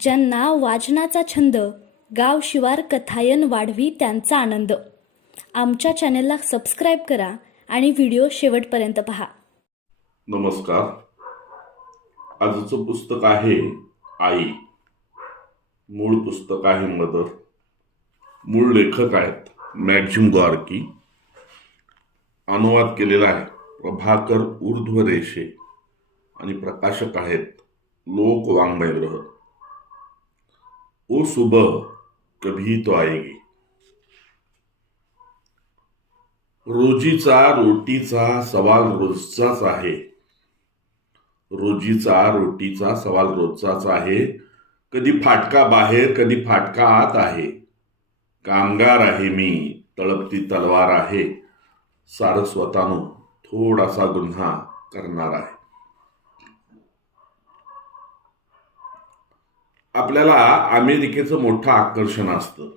ज्यांना वाचनाचा छंद गाव शिवार कथायन वाढवी त्यांचा आनंद. आमच्या चॅनेलला सबस्क्राईब करा आणि व्हिडिओ शेवटपर्यंत पहा. नमस्कार. आजचं पुस्तक आहे आई. मूळ पुस्तक आहे मदर. मूळ लेखक आहेत मॅक्झिम गॉर्की. अनुवाद केलेला आहे प्रभाकर ऊर्ध्व रेषे आणि प्रकाशक आहेत लोक वाङ्मयग्रह. ओ सुबह कभी तो आएगी। रोजीचा रोटीचा सवाल रोजचाच आहे। रोजीचा रोटीचा सवाल रोजचाच आहे। कधी फाटका बाहेर कधी फाटका आत आहे। कामगार आहे मी तळपती तलवार आहे। सारस्वतानं थोडासा गुन्हा करणार आहे। आपल्याला अमेरिकेचं मोठं आकर्षण असतं.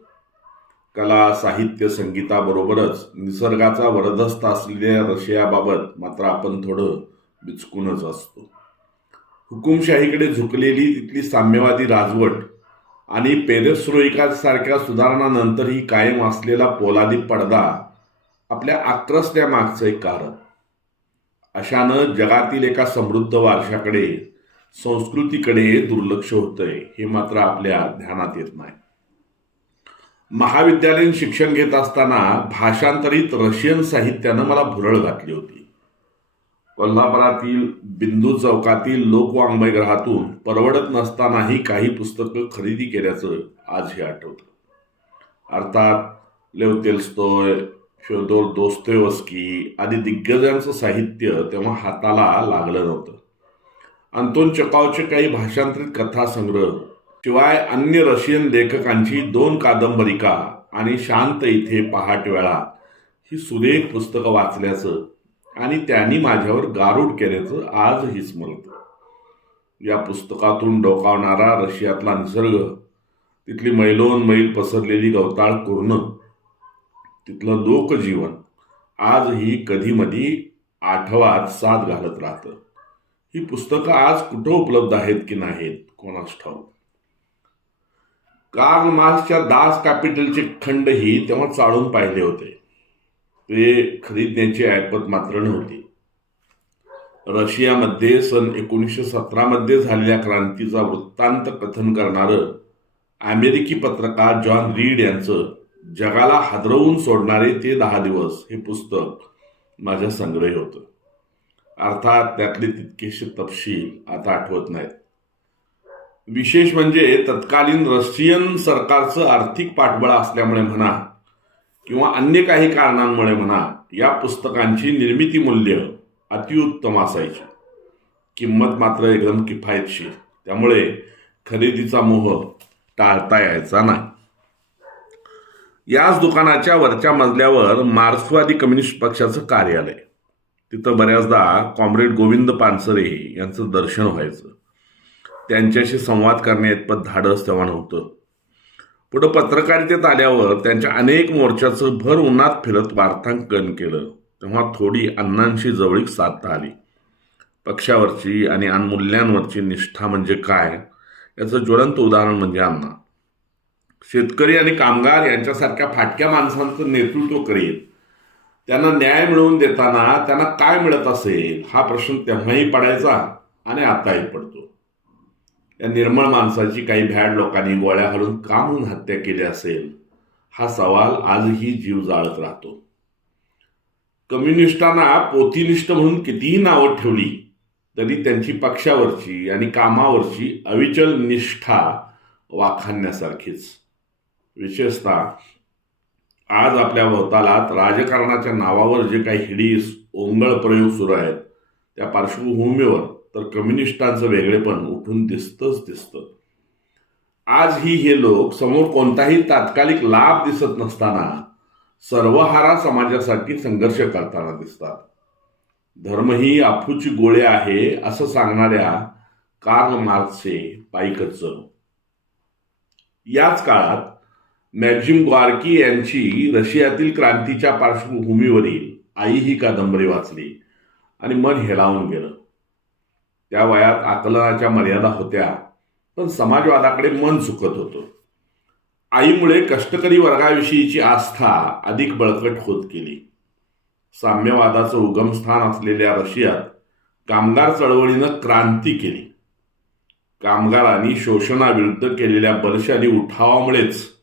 कला साहित्य संगीताबरोबरच निसर्गाचा वरदस्त असलेल्या रशियाबाबत मात्र आपण थोडं बिचकूनच असतो. हुकुमशाहीकडे झुकलेली तिथली साम्यवादी राजवट आणि पेरेस्रोईकासारख्या सुधारणानंतरही कायम असलेला पोलादी पडदा आपल्या आक्रसण्यामागचं एक कारण. अशानं जगातील एका समृद्ध वारशाकडे संस्कृतीकडे दुर्लक्ष होतंय हे मात्र आपल्या ध्यानात येत नाही. महाविद्यालयीन शिक्षण घेत असताना भाषांतरित रशियन साहित्यानं मला भुरळ घातली होती. कोल्हापुरातील बिंदू चौकातील लोकवाङ्मयग्रहातून परवडत नसतानाही काही पुस्तकं खरेदी केल्याचं आज हे आठवतं. अर्थात लेव तेलस्तोय फ्योदोर दोस्तेवस्की आदी दिग्गजांचं साहित्य तेव्हा हाताला लागलं नव्हतं. अंतोन चकावचे काही भाषांतरित कथासंग्रह शिवाय अन्य रशियन लेखकांची दोन कादंबरिका आणि शांत इथे पहाटवेळा ही सुरेख पुस्तकं वाचल्याचं आणि त्यांनी माझ्यावर गारूड केल्याचं आजही स्मरत. या पुस्तकातून डोकावणारा रशियातला निसर्ग तिथली मैलोन मैल पसरलेली गवताळ कुर्ण तिथलं लोकजीवन आजही कधीमधी आठवात साथ घालत राहतं. ही पुस्तकं आज कुठं उपलब्ध आहेत की नाहीत? कोणास ठाऊक? कार्ल मार्क्सच्या दास कॅपिटलचे खंडही तेव्हा चाळून पाहिले होते. ते खरीदण्याची ऐपत मात्र नव्हती. रशियामध्ये सन एकोणीसशे सतरामध्ये झालेल्या क्रांतीचा वृत्तांत कथन करणारं अमेरिकी पत्रकार जॉन रीड यांचं जगाला हादरवून सोडणारे ते दहा दिवस हे पुस्तक माझ्या संग्रही होतं. अर्थात त्यातले तितकेसे तपशील आता आठवत नाहीत. विशेष म्हणजे तत्कालीन रशियन सरकारचं आर्थिक पाठबळ असल्यामुळे म्हणा किंवा अन्य काही कारणांमुळे म्हणा या पुस्तकांची निर्मिती मूल्य अतिउत्तम असायची. किंमत मात्र एकदम किफायतशीर. त्यामुळे खरेदीचा मोह टाळता यायचा नाही. याच दुकानाच्या वरच्या मजल्यावर मार्क्सवादी कम्युनिस्ट पक्षाचं कार्यालय. तिथं बऱ्याचदा कॉम्रेड गोविंद पानसरे यांचं दर्शन व्हायचं. त्यांच्याशी संवाद करण्याइतपत धाडस तेव्हा नव्हतं. पुढं पत्रकारितेत आल्यावर त्यांच्या अनेक मोर्चाचं भर उन्हात फिरत वार्तांकन केलं. तेव्हा थोडी अण्णांशी जवळीक साधता आली. पक्षावरची आणि अनमूल्यांवरची निष्ठा म्हणजे काय? याचं ज्वलंत उदाहरण म्हणजे अण्णा. शेतकरी आणि कामगार यांच्यासारख्या फाटक्या माणसांचं नेतृत्व करीत त्यांना न्याय मिळवून देताना त्यांना काय मिळत असेल हा प्रश्न तेव्हाही पडायचा आणि आताही पडतो. या निर्मळ माणसाची काही भ्याड लोकांनी गोळ्या घालून का म्हणून हत्या केली असेल हा सवाल आजही जीव जाळत राहतो. कम्युनिस्टांना पोथीनिष्ठ म्हणून कितीही नावं ठेवली तरी त्यांची पक्षावरची आणि कामावरची अविचल निष्ठा वाखाणण्यासारखीच. विशेषतः आज आपल्या भोवतालात राजकारणाच्या नावावर जे काही हिडीस ओंगळ प्रयोग सुरू आहेत त्या पार्श्वभूमीवर तर कम्युनिस्टांचं वेगळेपण उठून दिसतंच दिसतं. आजही हे लोक समोर कोणताही तात्कालिक लाभ दिसत नसताना सर्वहारा समाजासाठी संघर्ष करताना दिसतात. धर्म ही आपूची गोळे आहे असं सांगणाऱ्या कार्ल मार्क्सचे पायकच याच काळात मॅक्झिम ग्वार्की यांची रशियातील क्रांतीच्या पार्श्वभूमीवरील आई ही कादंबरी वाचली आणि मन हेलावून गेलं. त्या वयात आकलनाच्या मर्यादा होत्या पण समाजवादाकडे मन चुकत होतं. आईमुळे कष्टकरी वर्गाविषयीची आस्था अधिक बळकट होत गेली. साम्यवादाचं उगमस्थान असलेल्या रशियात कामगार चळवळीनं क्रांती केली. कामगारांनी शोषणाविरुद्ध केलेल्या बलशाली उठावामुळेच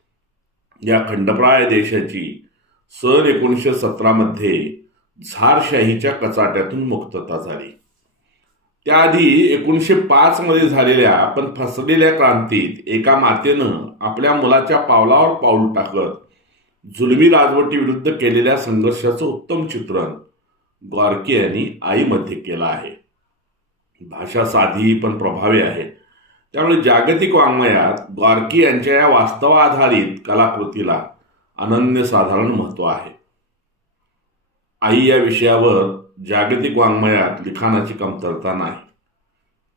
या खंडप्राय देशाची सन एकोणीसशे सतरामध्ये झारशाहीच्या कचाट्यातून मुक्तता झाली. त्याआधी एकोणीसशे पाचमध्ये झालेल्या पण फसलेल्या क्रांतीत एका मातेनं आपल्या मुलाच्या पावलावर पाऊल टाकत जुलमी राजवटीविरुद्ध केलेल्या संघर्षाचं उत्तम चित्रण गॉर्की यांनी आईमध्ये केलं आहे. भाषा साधी पण प्रभावी आहे. त्यामुळे जागतिक वाङ्मयात गॉर्की यांच्या या वास्तवाधारित कलाकृतीला अनन्यसाधारण महत्त्व आहे. आई या विषयावर जागतिक वाङ्मयात लिखाणाची कमतरता नाही.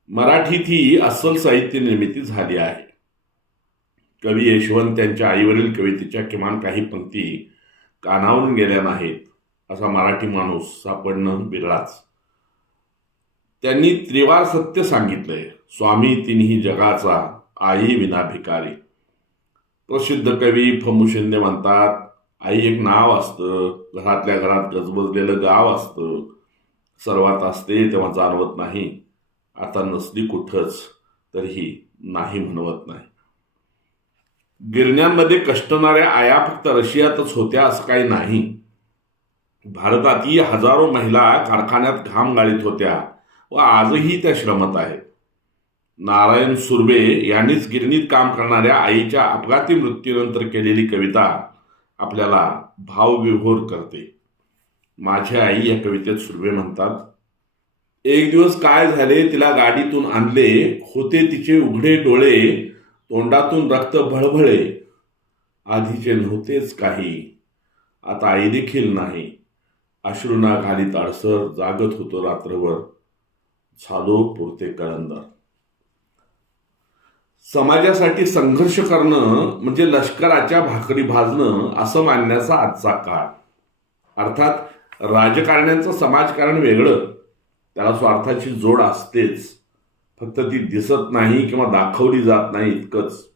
मराठीत ही अस्सल साहित्य निर्मिती झाली आहे. कवी यशवंत त्यांच्या आईवरील कवितेच्या किमान काही पंक्ती कानावून गेल्या नाहीत असा मराठी माणूस सापडणं बिरळाच त्यांनी त्रिवार सत्य सांगितलंय. स्वामी तिन्ही जगाचा आई विना भिकारी. प्रसिद्ध कवी फमू शिंदे म्हणतात आई एक नाव असतं घरातल्या घरात गजबजलेलं गाव असतं. सर्वात असते तेव्हा जाणवत नाही. आता नसली कुठंच तरीही नाही म्हणवत नाही. गिरण्यांमध्ये कष्टणाऱ्या आया फक्त रशियातच होत्या असं काही नाही. भारतातही हजारो महिला कारखान्यात घाम गाळीत होत्या. व आजही त्या श्रमत आहेत नारायण सुर्वे यांनीच गिरणीत काम करणाऱ्या आईच्या अपघाती मृत्यूनंतर केलेली कविता आपल्याला भावविभोर करते. माझी आई या कवितेत सुर्वे म्हणतात एक दिवस काय झाले तिला गाडीतून आणले होते तिचे उघडे डोळे तोंडातून रक्त भळभळे आधीचे नव्हतेच काही आता आई देखील नाही. अश्रुना घालीत अडसर जागत होतो रात्रभर. झालो पुरते कळंदर. समाजासाठी संघर्ष करणं म्हणजे लष्कराच्या भाकरी भाजणं असं मानण्याचा आजचा काळ. अर्थात राजकारण्यांचं समाजकारण वेगळं. त्याला स्वार्थाची जोड असतेच. फक्त ती दिसत नाही किंवा दाखवली जात नाही इतकंच.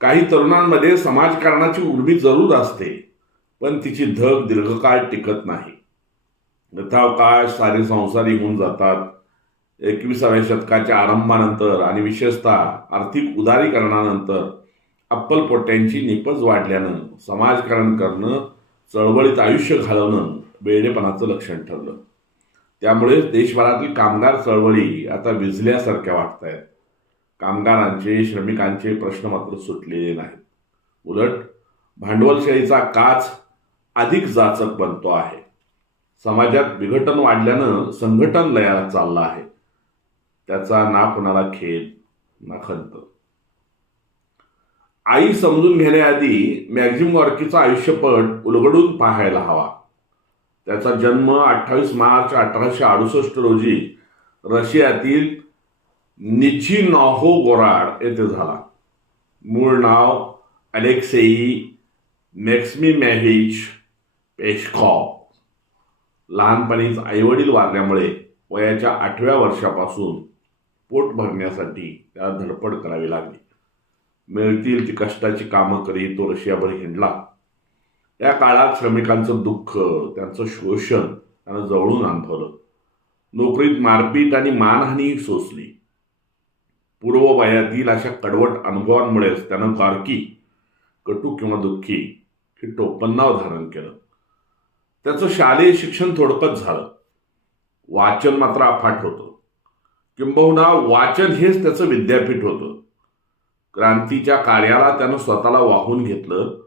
काही तरुणांमध्ये समाजकारणाची उर्मी जरूर असते पण तिची धग दीर्घकाळ टिकत नाही. यथावकाश सारे संसारी होऊन जातात. एकविसाव्या शतकाच्या आरंभानंतर आणि विशेषतः आर्थिक उदारीकरणानंतर अप्पलपोट्यांची निपज वाढल्यानं समाजकारण करणं चळवळीत आयुष्य घालवणं बेडेपणाचं लक्षण ठरलं. त्यामुळे देशभरातील कामगार चळवळी आता विझल्यासारख्या वाटत आहेत कामगारांचे श्रमिकांचे प्रश्न मात्र सुटलेले नाहीत. उलट भांडवलशाहीचा काच अधिक जाचक बनतो आहे. समाजात विघटन वाढल्यानं संघटन लयाला चाललं आहे. त्याचा ना कुणाला खेद ना खंत आई समजून घेण्याआधी मॅक्झिम वॉर्कीचा आयुष्यपट उलगडून पाहायला हवा. त्याचा जन्म अठ्ठावीस मार्च अठराशे अडुसष्ट रोजी रशियातील निची नॉहो गोराड येथे झाला. मूळ नाव अलेक्सेई मॅक्समी मॅव्हिच पेशकॉप लहानपणीच आईवडील वारल्यामुळे वयाच्या आठव्या वर्षापासून पोट भरण्यासाठी त्याला धडपड करावी लागली. मिळतील ती कष्टाची कामं करी तो रशियाभर हिंडला. या काळात श्रमिकांचं दुःख त्यांचं शोषण त्यानं जवळून अनुभवलं. नोकरीत मारपीट आणि मानहानी सोसली. पूर्व वयातील अशा कडवट अनुभवांमुळेच त्यानं कारकी कटू किंवा दुःखी हे टोपन्नाव धारण केलं. त्याचं शालेय शिक्षण थोडकंच झालं. वाचन मात्र अफाट होतं. किंबहुना वाचन हेच त्याचं विद्यापीठ होतं. क्रांतीच्या कार्याला त्यानं स्वतःला वाहून घेतलं.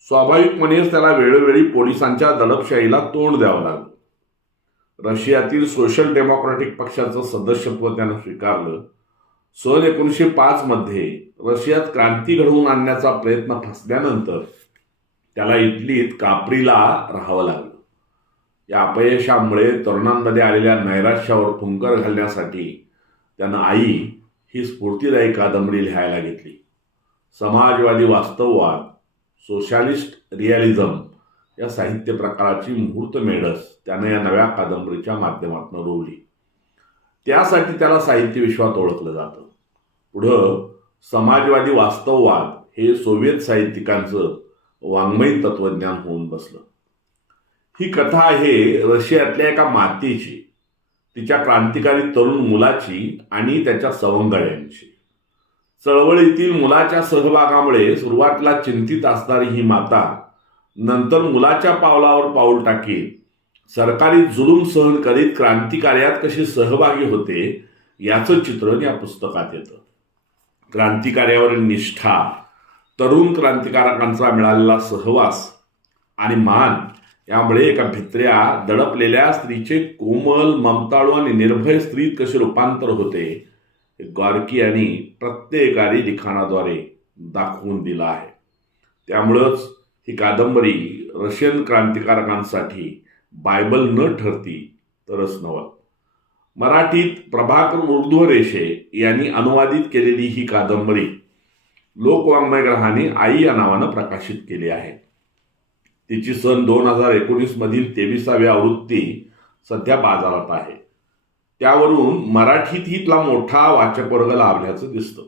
स्वाभाविकपणेच त्याला वेळोवेळी पोलिसांच्या दडपशाहीला तोंड द्यावं लागलं. रशियातील सोशल डेमोक्रॅटिक पक्षाचं सदस्यत्व त्यानं स्वीकारलं. सन एकोणीसशे पाचमध्ये रशियात क्रांती घडवून आणण्याचा प्रयत्न फसल्यानंतर त्याला इटलीत कापरीला राहावं लागलं. या अपयशामुळे तरुणांमध्ये आलेल्या नैराश्यावर फुंकर घालण्यासाठी त्यानं आई ही स्फूर्तिदायी कादंबरी लिहायला घेतली. समाजवादी वास्तववाद सोशलिस्ट रिअलिझम या साहित्य प्रकाराची मुहूर्त मेढस त्यानं या नव्या कादंबरीच्या माध्यमातून रोवली. त्यासाठी त्याला साहित्य विश्वात ओळखलं जातं. पुढं समाजवादी वास्तववाद हे सोव्हिएत साहित्यिकांचं वाङ्मयी तत्वज्ञान होऊन बसलं. ही कथा आहे रशियातल्या एका मातेची. तिच्या क्रांतिकारी तरुण मुलाची आणि त्याच्या सवंगड्यांची. चळवळीतील मुलाच्या सहभागामुळे सुरुवातीला चिंतित असणारी ही माता नंतर मुलाच्या पावलावर पाऊल टाकीत सरकारी जुलूम सहन करीत क्रांतिकार्यात कशी सहभागी होते याचं चित्रण या पुस्तकात येतं. क्रांतिकार्यावरील निष्ठा तरुण क्रांतिकारकांचा मिळालेला सहवास आणि मान यामुळे एका भित्र्या दडपलेल्या स्त्रीचे कोमल ममताळू आणि निर्भय स्त्रीत कसे रूपांतर होते हे यांनी प्रत्येकारी लिखाणाद्वारे दाखवून दिलं आहे. त्यामुळंच ही कादंबरी रशियन क्रांतिकारकांसाठी बायबल न ठरती तरच नवल. मराठीत प्रभाकर उर्ध्वरेषे यांनी अनुवादित केलेली ही कादंबरी लोकवाङ्मयग्रहाने आई या नावानं प्रकाशित केली आहे. तिची सन दोन हजार एकोणीस मधील तेविसाव्या आवृत्ती सध्या बाजारात आहे. त्यावरून मराठीत तिला मोठा वाचक वर्ग लाभल्याचं दिसतं.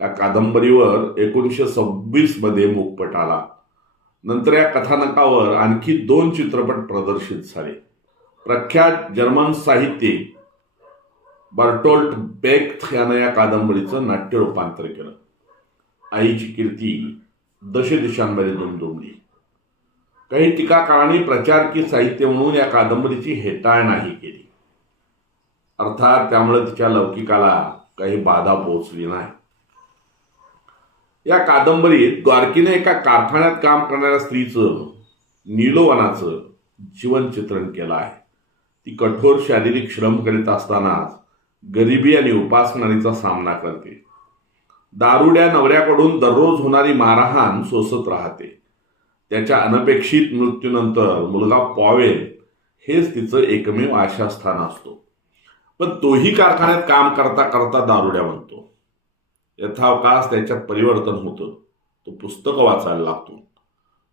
या कादंबरीवर एकोणीसशे सव्वीसमध्ये आला. नंतर या कथानकावर आणखी दोन चित्रपट प्रदर्शित झाले. प्रख्यात जर्मन साहित्यिक बर्टोल्ट बेक्थ यानं या कादंबरीचं नाट्य रूपांतर केलं. आईची कीर्ती दशदिशांमध्ये दुमदुमली. काही टीकाकारांनी प्रचारकी साहित्य म्हणून या कादंबरीची हेटाळणाही केली. अर्थात त्यामुळे तिच्या लौकिकाला काही बाधा पोहोचली नाही. या कादंबरीत द्वारकीने एका कारखान्यात काम करणाऱ्या स्त्रीचं नीलोवनाचं जीवन चित्रण केलं आहे. ती कठोर शारीरिक श्रम करीत असतानाच गरिबी आणि उपासमारीचा सामना करते. दारुड्या नवऱ्याकडून दररोज होणारी मारहाण सोसत राहते. त्याच्या अनपेक्षित मृत्यूनंतर मुलगा पॉवेल हेच तिचं एकमेव आशास्थान असतो. पण तोही कारखान्यात काम करता करता दारुड्या बनतो. यथावकाश त्याच्यात परिवर्तन होतं. तो पुस्तकं वाचायला लागतो.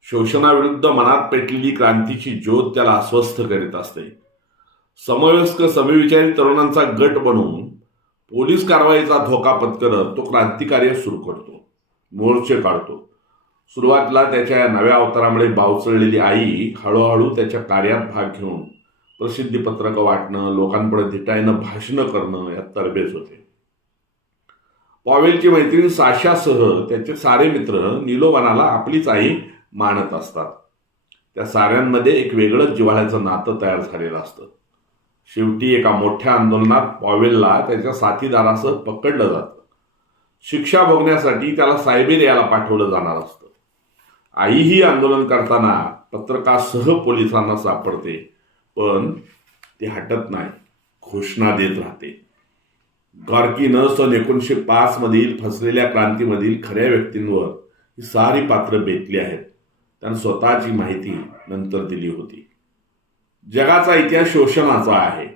शोषणाविरुद्ध मनात पेटलेली क्रांतीची ज्योत त्याला अस्वस्थ करीत असते. समवयस्क समविचारी तरुणांचा गट बनवून पोलीस कारवाईचा धोका पत्करत तो क्रांतिकार्य सुरू करतो. मोर्चे काढतो. सुरुवातीला त्याच्या या नव्या अवतारामुळे बावचळलेली आई हळूहळू त्याच्या कार्यात भाग घेऊन प्रसिद्धीपत्रकं वाटणं लोकांपुढे धिटायनं भाषणं करणं यात तरबेज होते. पॉवेलची मैत्रीण साशासह त्याचे सारे मित्र निलोवानाला आपलीच आई मानत असतात. त्या साऱ्यांमध्ये एक वेगळंच जिव्हाळ्याचं नातं तयार झालेलं असतं. शेवटी एका मोठ्या आंदोलनात पॉवेलला त्याच्या साथीदारासह पकडलं जातं. शिक्षा भोगण्यासाठी त्याला सायबेरियाला पाठवलं जाणार असतं. आईही आंदोलन करताना पत्रकासह पोलिसांना सापडते पण ते हटत नाही घोषणा देत राहते. गार्कीनं सन एकोणीसशे पाच मधील फसलेल्या क्रांतीमधील खऱ्या व्यक्तींवर ही सारी पात्र बेतली आहेत. त्यांनी स्वतःची माहिती नंतर दिली होती. जगाचा इतिहास शोषणाचा आहे.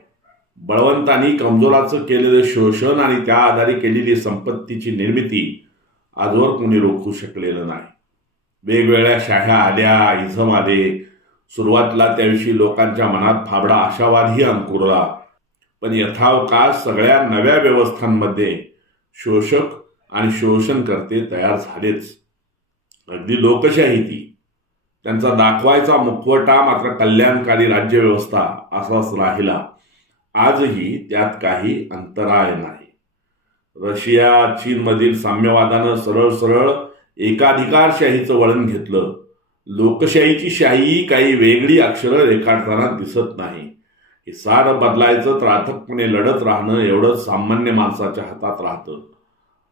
बळवंतांनी कमजोराचं केलेलं शोषण आणि त्या आधारे केलेली संपत्तीची निर्मिती आजवर कोणी रोखू शकलेलं नाही. वेगवेगळ्या शाह्या आल्या इझम आले सुरुवातीला त्याविषयी लोकांच्या मनात फाबडा आशावादही अंकुरला. पण यथावकाश सगळ्या नव्या व्यवस्थांमध्ये शोषक आणि शोषणकर्ते तयार झालेच. अगदी लोकशाही ती त्यांचा दाखवायचा मुखवटा मात्र कल्याणकारी राज्यव्यवस्था असाच राहिला. आजही त्यात काही अंतराय नाही. रशिया चीनमधील साम्यवादानं सरळ सरळ एकाधिकारशाहीचं वळण घेतलं. लोकशाहीची शाही काही वेगळी अक्षरं रेखाटताना दिसत नाही. हे सारं बदलायचं त्रातकपणे लढत राहणं एवढं सामान्य माणसाच्या हातात राहतं.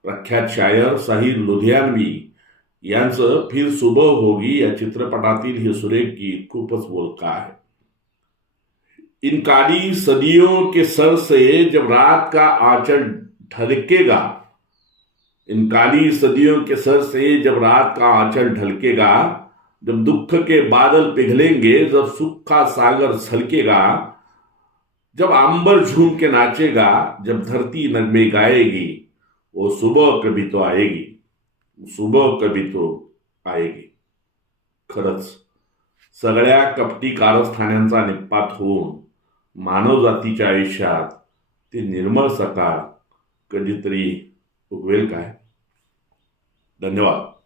प्रख्यात शायर साहिर लुधियानवी यांचं फिर सुबह होगी या चित्रपटातील हे सुरेख गीत खूपच बोलका आहे. इन काली सदियों के सर से जब रात का आचर ढलकेगा इन काली सदियों के सर से जब रात का आंचल ढलकेगा, जब दुख के बादल पिघलेंगे, जब सुख का सागर छलकेगा जब अंबर झूम के नाचेगा, जब धरती नगमे गाएगी, वो सुबह कभी तो आएगी सुबह कभी तो आएगी। खरंच, सगळ्या कपटी कारस्थानांचा निपात होऊन मानवजातीच्या आयुष्यात ते निर्मळ सकाळ कधीतरी उगवेल काय? धन्यवाद.